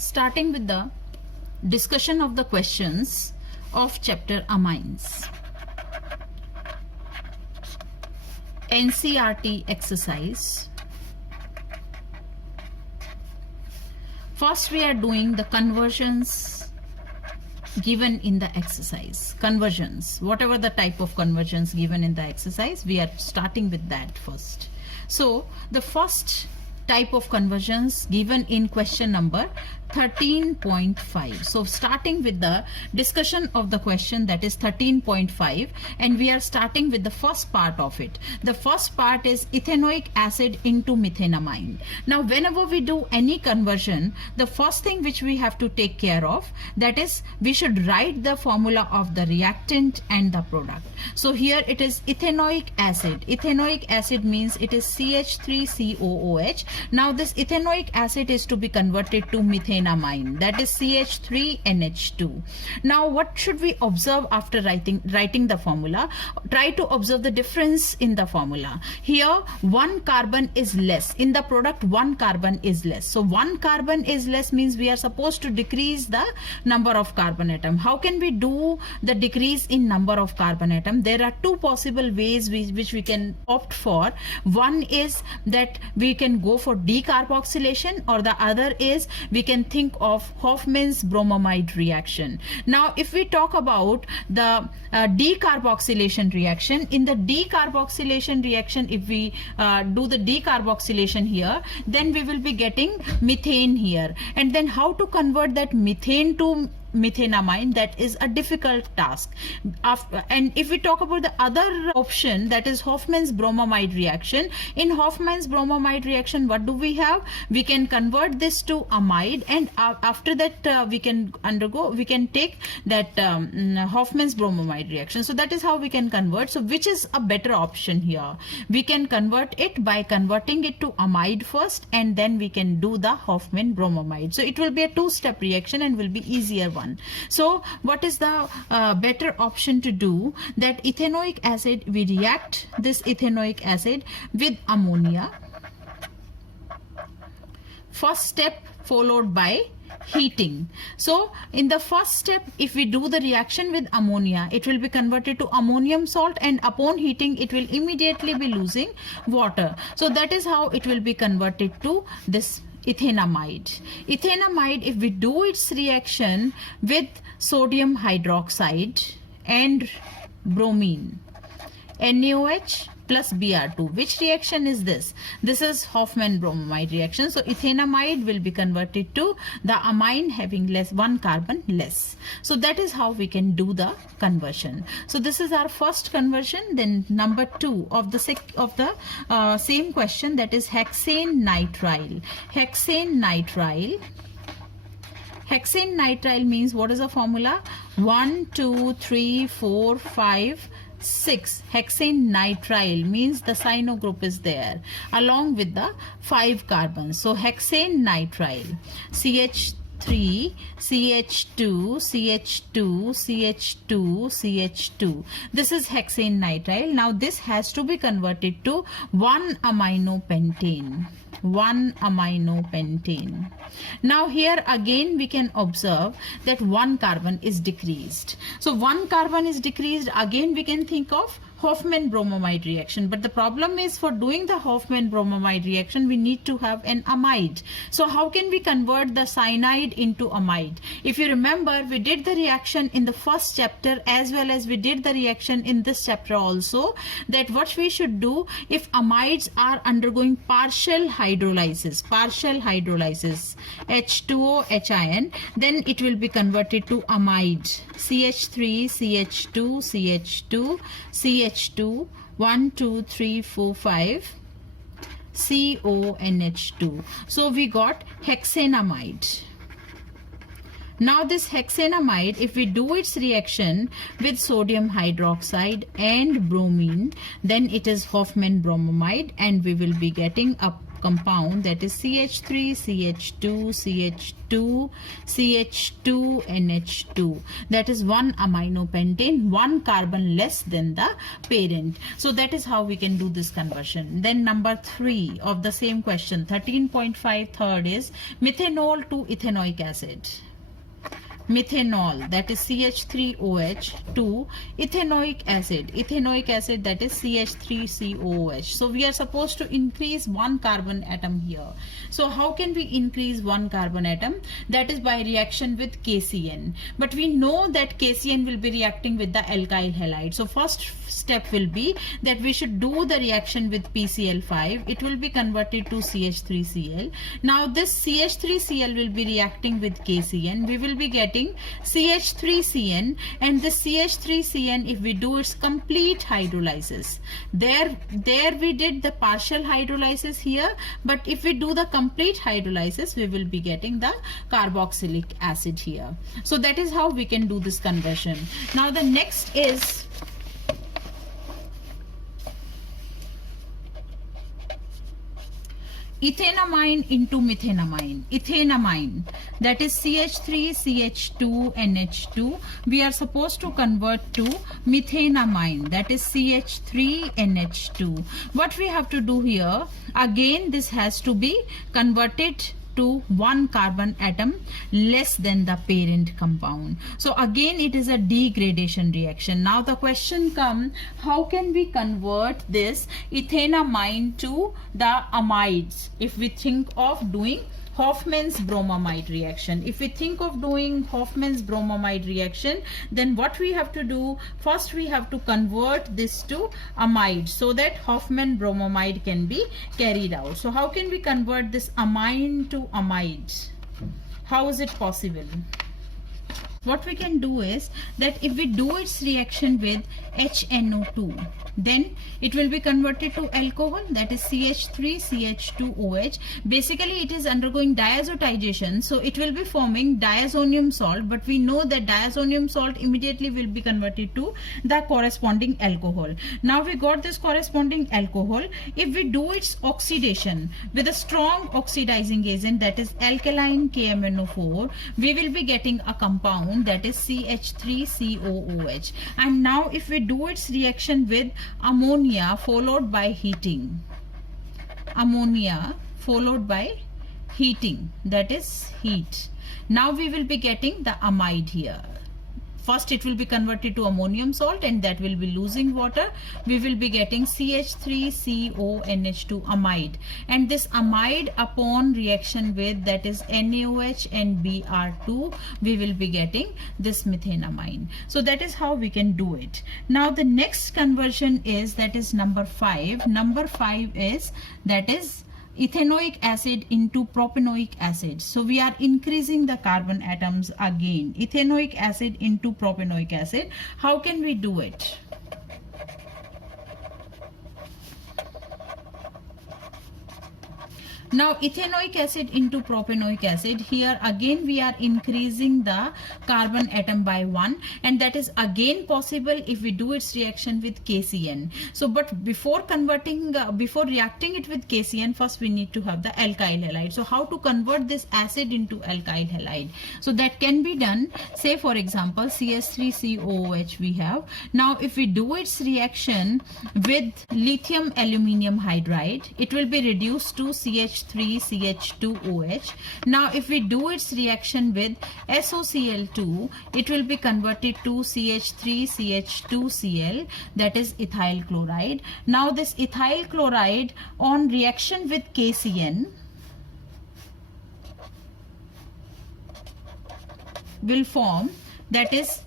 starting with the discussion of the questions of chapter amines. NCERT exercise. First we are doing the conversions given in the exercise. Conversions, whatever the type of conversions given in the exercise, we are starting with that first. So the first type of conversions given in question number 13.5. So starting with the discussion of the question, that is 13.5, and we are starting with the first part of it. The first part is ethanoic acid into methenamine. Now whenever we do any conversion, the first thing which we have to take care of, that is we should write the formula of the reactant and the product. So here it is ethanoic acid. Ethanoic acid means it is CH3COOH. Now this ethanoic acid is to be converted to methenamine, that is CH3NH2. Now what should we observe after writing the formula? Try to observe the difference in the formula. Here one carbon is less. In the product one carbon is less. So one carbon is less means we are supposed to decrease the number of carbon atom. How can we do the decrease in number of carbon atom? There are two possible ways which we can opt for. One is that we can go for decarboxylation, or the other is we can think of Hofmann's bromamide reaction. Now if we talk about the decarboxylation reaction, in the decarboxylation reaction, if we do the decarboxylation here, then we will be getting methane here, and then how to convert that methane to methenamine, that is a difficult task. And if we talk about the other option, that is Hofmann's bromamide reaction, in Hofmann's bromamide reaction what do we have? We can convert this to amide, and after that we can take that Hofmann's bromamide reaction. So that is how we can convert. So which is a better option here? We can convert it by converting it to amide first, and then we can do the Hofmann bromamide. So it will be a two-step reaction and will be easier one. So what is the better option to do? That ethanoic acid, we react this ethanoic acid with ammonia. First step followed by heating. So in the first step, if we do the reaction with ammonia, it will be converted to ammonium salt, and upon heating it will immediately be losing water. So that is how it will be converted to this ethanamide. Ethanamide, if we do its reaction with sodium hydroxide and bromine, NaOH plus Br2, which reaction is this? This is Hofmann bromamide reaction. So ethanamide will be converted to the amine having one carbon less. So that is how we can do the conversion. So this is our first conversion. Then number 2 of the same question, that is hexane nitrile. Hexane nitrile. Hexane nitrile means, what is the formula? 1, 2, 3, 4, 5, 6. Hexane nitrile means the cyano group is there along with the 5 carbons. So hexane nitrile, CH3, CH2, CH2, CH2, CH2. This is hexane nitrile. Now this has to be converted to 1-aminopentane. 1-aminopentane. Now here again we can observe that 1 carbon is decreased. So 1 carbon is decreased. Again we can think of Hofmann bromamide reaction, but the problem is, for doing the Hofmann bromamide reaction we need to have an amide. So how can we convert the cyanide into amide? If you remember, we did the reaction in the first chapter as well as we did the reaction in this chapter also, that what we should do if amides are undergoing partial hydrolysis, H2O HIN, then it will be converted to amide, CH3, CH2, CH2, CH2, 1, 2, 3, 4, 5, CONH2. So we got hexanamide. Now this hexanamide, if we do its reaction with sodium hydroxide and bromine, then it is Hofmann bromamide, and we will be getting a compound, that is CH3, CH2, CH2, CH2, NH2. That is one amino pentane, one carbon less than the parent. So that is how we can do this conversion. Then number 3 of the same question, 13.5, third is methanol to ethanoic acid. Methanol, that is CH3OH, to ethanoic acid, that is CH3COOH. So we are supposed to increase one carbon atom here. So how can we increase one carbon atom? That is by reaction with KCN. But we know that KCN will be reacting with the alkyl halide. So first step will be that we should do the reaction with PCl5. It will be converted to CH3Cl. Now this CH3Cl will be reacting with KCN. We will be getting CH3CN, and this CH3CN, if we do its complete hydrolysis, there we did the partial hydrolysis here, but if we do the complete hydrolysis, we will be getting the carboxylic acid here. So that is how we can do this conversion. Now the next is ethanamine into methanamine. Ethanamine, that is CH3, CH2, NH2. We are supposed to convert to methanamine, that is CH3, NH2. What we have to do here, again this has to be converted to one carbon atom less than the parent compound. So again it is a degradation reaction. Now the question comes, how can we convert this ethanamine to the amides if we think of doing Hofmann's bromamide reaction? If we think of doing Hofmann's bromamide reaction, then what we have to do, first we have to convert this to amide so that Hofmann bromamide can be carried out. So how can we convert this amine to amide? How is it possible? What we can do is that if we do its reaction with HNO2, then it will be converted to alcohol, that is CH3CH2OH. Basically it is undergoing diazotization, so it will be forming diazonium salt, but we know that diazonium salt immediately will be converted to the corresponding alcohol. Now we got this corresponding alcohol. If we do its oxidation with a strong oxidizing agent, that is alkaline KMNO4, we will be getting a compound, that is CH3COOH. And now if we do its reaction with ammonia followed by heating, ammonia followed by heating, that is heat, now we will be getting the amide here. First it will be converted to ammonium salt and that will be losing water. We will be getting CH3CONH2 amide, and this amide upon reaction with, that is NaOH and Br2, we will be getting this methanamine. So that is how we can do it. Now the next conversion is, that is number 5. Number 5 is, that is ethanoic acid into propanoic acid. So we are increasing the carbon atoms again. Ethanoic acid into propanoic acid. How can we do it? Now ethanoic acid into propanoic acid, here again we are increasing the carbon atom by 1, and that is again possible if we do its reaction with KCN. So but before converting, before reacting it with KCN, first we need to have the alkyl halide. So how to convert this acid into alkyl halide? So that can be done, say for example CH3COOH we have. Now if we do its reaction with lithium aluminium hydride, it will be reduced to CH3CH2OH. Now if we do its reaction with SOCl2, it will be converted to CH3CH2Cl, that is ethyl chloride. Now this ethyl chloride on reaction with KCN will form, that is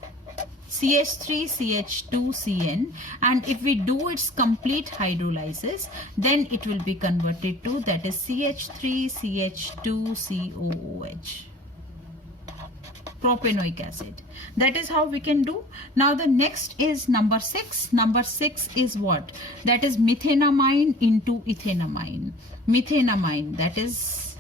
CH3CH2CN, and if we do its complete hydrolysis, then it will be converted to, that is CH3CH2COOH, propanoic acid. That is how we can do. Now the next is number 6. Number 6 is what? That is methanamine into ethanamine. Methanamine, that is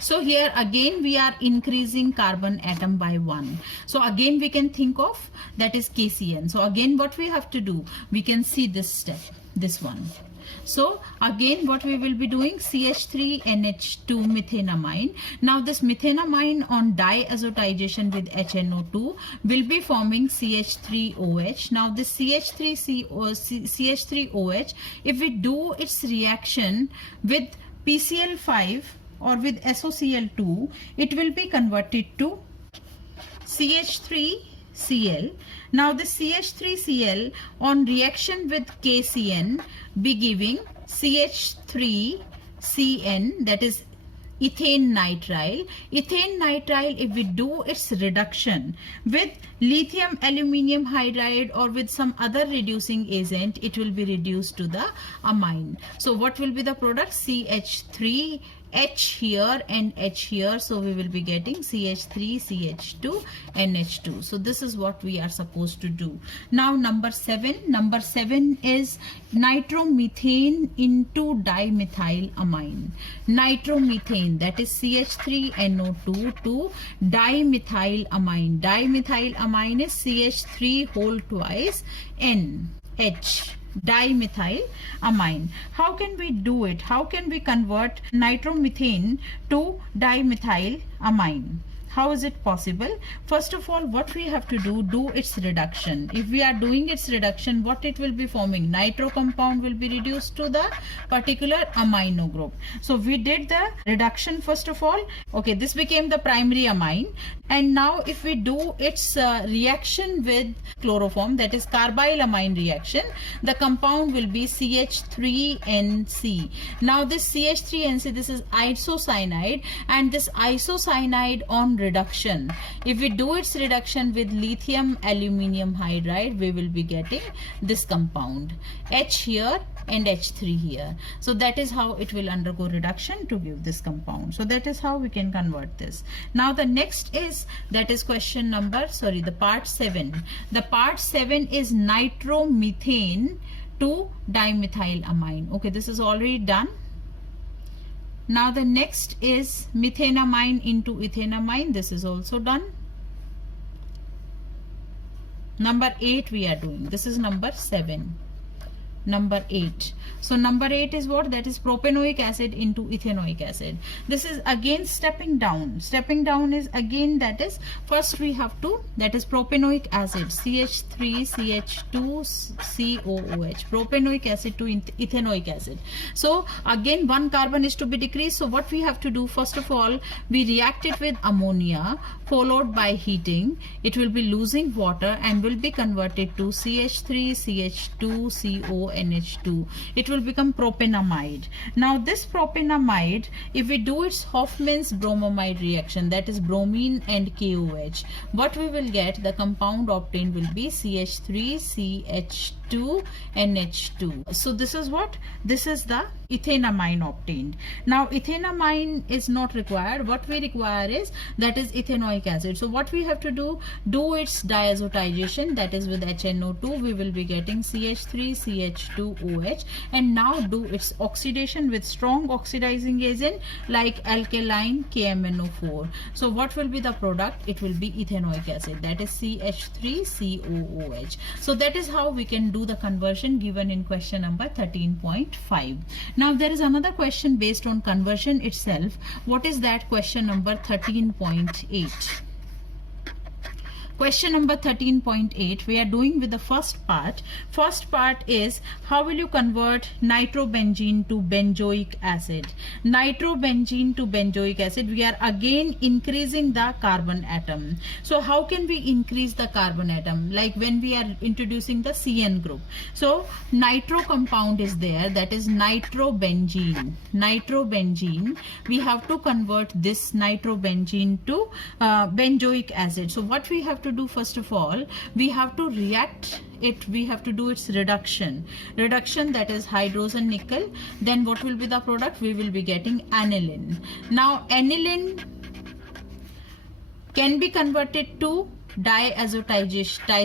so here again we are increasing carbon atom by 1. So again we can think of that is KCN. So again what we have to do, we can see this step, this one. So again what we will be doing, CH3NH2 methenamine. Now this methenamine on diazotization with HNO2 will be forming CH3OH. Now this CH3OH, if we do its reaction with PCl5 or with SOCl2, it will be converted to CH3Cl. Now this CH3Cl on reaction with KCN be giving CH3CN, that is ethane nitrile. Ethane nitrile, if we do its reduction with lithium aluminium hydride or with some other reducing agent, it will be reduced to the amine. So what will be the product? CH3 H here and H here, so we will be getting CH3CH2 NH2. So this is what we are supposed to do. Now number 7 is nitromethane into dimethylamine. Nitromethane, that is CH3NO2 to dimethylamine. Dimethylamine is CH3 whole twice NH, dimethylamine. How can we do it? How can we convert nitromethane to dimethylamine? How is it possible? First of all, what we have to do its reduction. If we are doing its reduction, what it will be forming? Nitro compound will be reduced to the particular amino group. So we did the reduction first of all. Okay, this became the primary amine. And now if we do its reaction with chloroform, that is carbylamine reaction, the compound will be CH3NC. Now this CH3NC, this is isocyanide, and this isocyanide on reduction, if we do its reduction with lithium aluminium hydride, we will be getting this compound, H here and H3 here. So that is how it will undergo reduction to give this compound. So that is how we can convert this. Now the next is, that is question number, sorry, the part 7. The part 7 is nitromethane to dimethylamine. Okay, this is already done. Now the next is methenamine into ethanamine. This is also done. Number 8 we are doing. This is number 7. Number 8. So number 8 is what? That is propanoic acid into ethanoic acid. This is again stepping down. Stepping down is again, that is, first we have to, that is propanoic acid, CH3CH2COOH, propanoic acid to ethanoic acid. So again one carbon is to be decreased. So what we have to do, first of all, we react it with ammonia followed by heating. It will be losing water and will be converted to CH3CH2CONH2. It will become propanamide. Now this propanamide, if we do its Hofmann's bromamide reaction, that is bromine and KOH, what we will get, the compound obtained will be CH3CH2NH2. So this is what? This is the ethanamine obtained. Now ethanamine is not required. What we require is, that is ethanoic acid. So what we have to do its diazotization, that is with HNO2, we will be getting CH3CH2OH, and now do its oxidation with strong oxidizing agent like alkaline KMNO4. So what will be the product? It will be ethanoic acid, that is CH3COOH. So that is how we can do the conversion given in question number 13.5. Now there is another question based on conversion itself. What is that? Question number 13.8. Question number 13.8, we are doing with the first part. First part is, how will you convert nitrobenzene to benzoic acid? Nitrobenzene to benzoic acid, we are again increasing the carbon atom. So how can we increase the carbon atom? Like when we are introducing the CN group. So nitro compound is there, that is nitrobenzene. Nitrobenzene, we have to convert this nitrobenzene to benzoic acid. So what we have to do, first of all, we have to react it, we have to do its reduction, that is hydrogen nickel. Then what will be the product? We will be getting aniline. Now aniline can be converted to diazonium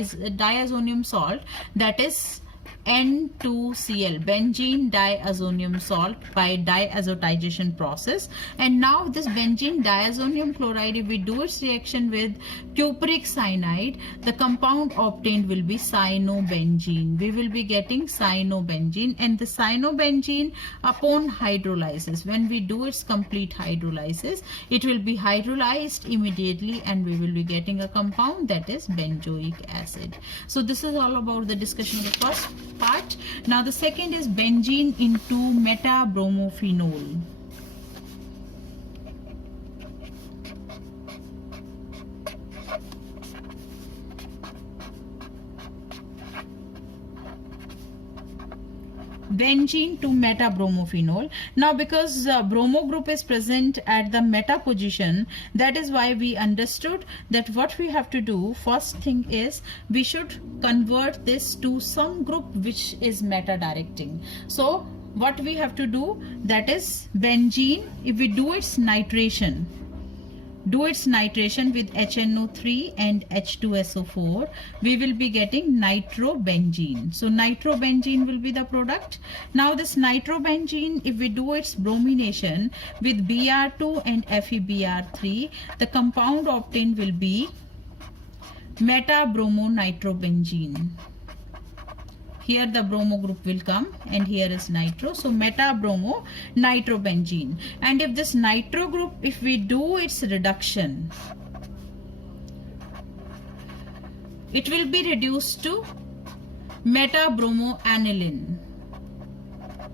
salt, that is N2Cl, benzene diazonium salt, by diazotization process. And now this benzene diazonium chloride, if we do its reaction with cupric cyanide, the compound obtained will be cyanobenzene. We will be getting cyanobenzene, and the cyanobenzene, upon hydrolysis, when we do its complete hydrolysis, it will be hydrolyzed immediately and we will be getting a compound that is benzoic acid. So this is all about the discussion of the first part. Now the second is benzene into metabromophenol. Benzene to metabromophenol. Now because bromo group is present at the meta position, that is why we understood that what we have to do, first thing is we should convert this to some group which is meta directing. So what we have to do, that is benzene, if we do its nitration with HNO3 and H2SO4, we will be getting nitrobenzene. So nitrobenzene will be the product. Now this nitrobenzene, if we do its bromination with Br2 and FeBr3, the compound obtained will be metabromo-nitrobenzene. Here the bromo group will come and here is nitro. So metabromo nitrobenzene. And if this nitro group, if we do its reduction, it will be reduced to metabromoaniline.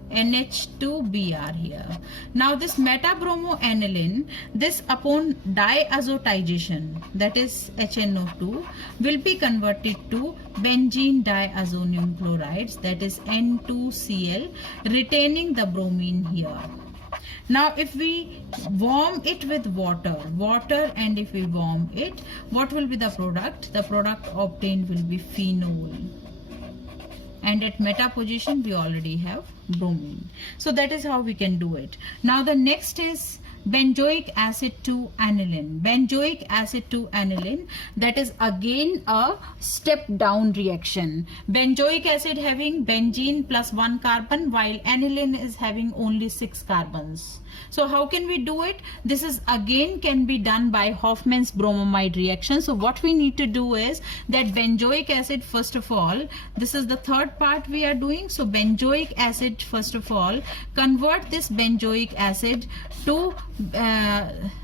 NH2Br here. Now this metabromoaniline, this upon diazotization, that is HNO2, will be converted to benzene diazonium chlorides, that is N2Cl, retaining the bromine here. Now if we warm it with water, and if we warm it, what will be the product? The product obtained will be phenol. And at meta position we already have bromine. So that is how we can do it. Now the next is benzoic acid to aniline. Benzoic acid to aniline, that is again a step down reaction. Benzoic acid having benzene plus 1 carbon, while aniline is having only 6 carbons. So how can we do it? This is again can be done by Hofmann's bromamide reaction. So what we need to do is that benzoic acid, first of all, this is the third part we are doing. So benzoic acid, first of all, convert this benzoic acid to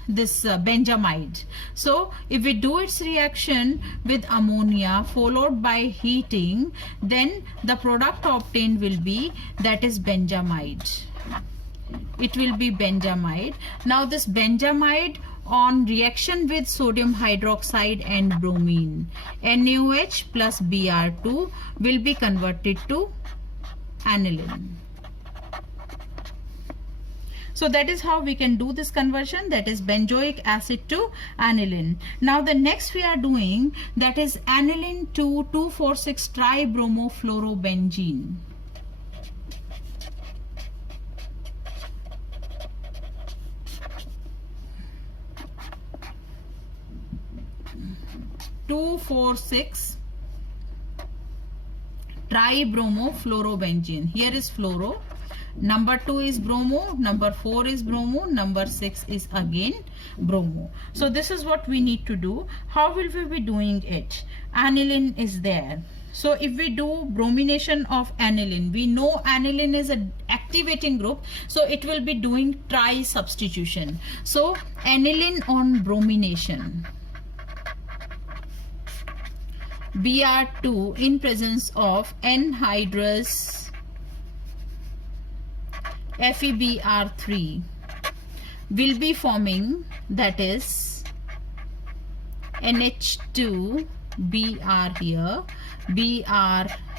this benzamide. So if we do its reaction with ammonia followed by heating, then the product obtained will be, that is benzamide. It will be benzamide. Now this benzamide on reaction with sodium hydroxide and bromine, NaOH plus Br2 will be converted to aniline. So that is how we can do this conversion, that is benzoic acid to aniline. Now the next we are doing, that is aniline to 2,4,6 tribromofluorobenzene. 2,4,6 tribromofluorobenzene. Here is fluoro, number 2 is bromo, number 4 is bromo, number 6 is again bromo. So this is what we need to do. How will we be doing it? Aniline is there. So if we do bromination of aniline, we know aniline is an activating group, so it will be doing tri substitution. So aniline on bromination, Br2 in presence of anhydrous FeBr3 will be forming, that is NH2Br here, Br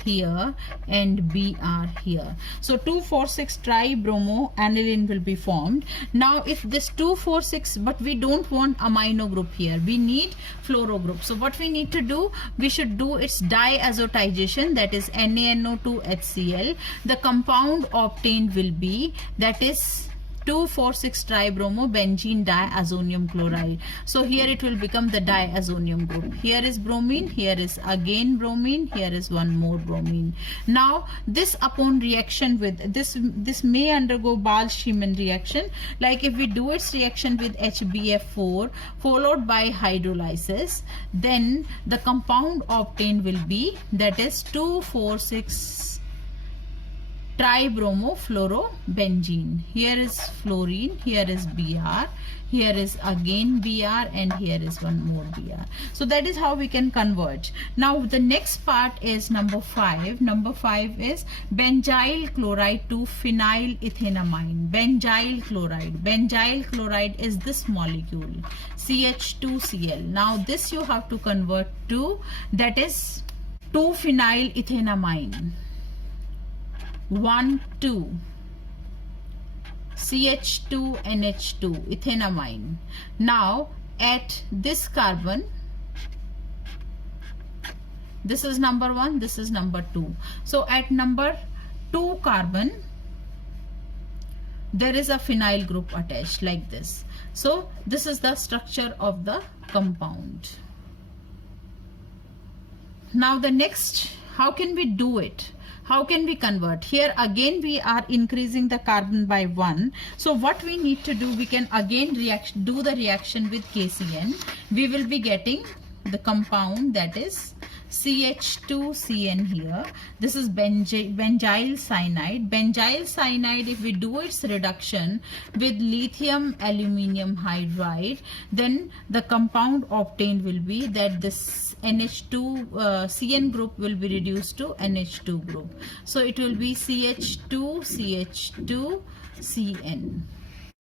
here and Br here. So 2,4,6 tribromo aniline will be formed. Now if this 2,4,6, but we don't want amino group here, we need fluoro group. So what we need to do, we should do its diazotization, that is NaNO2HCl. The compound obtained will be, that is 2,4,6 tribromobenzene diazonium chloride. So here it will become the diazonium group. Here is bromine, here is again bromine, here is one more bromine. Now this upon reaction with this may undergo Ball-Schiemann reaction. Like if we do its reaction with HBF4 followed by hydrolysis, then the compound obtained will be, that is 2,4,6 tribromofluorobenzene. Here is fluorine, here is Br, here is again Br, and here is one more Br. So that is how we can convert. Now the next part is number 5. Number 5 is benzyl chloride to phenylethanamine. Benzyl chloride. Benzyl chloride is this molecule, CH2Cl. Now this you have to convert to, that is 2-phenylethanamine. 1,2 CH2NH2 ethanamine. Now at this carbon, this is number 1, this is number 2. So at number 2 carbon there is a phenyl group attached like this. So this is the structure of the compound. Now the next, how can we do it? How can we convert? Here again we are increasing the carbon by 1. So what we need to do, we can again do the reaction with KCN. We will be getting the compound, that is CH2CN here. This is benzyl cyanide. Benzyl cyanide, if we do its reduction with lithium aluminium hydride, then the compound obtained will be that this NH2 CN group will be reduced to NH2 group. So it will be CH2CH2CN.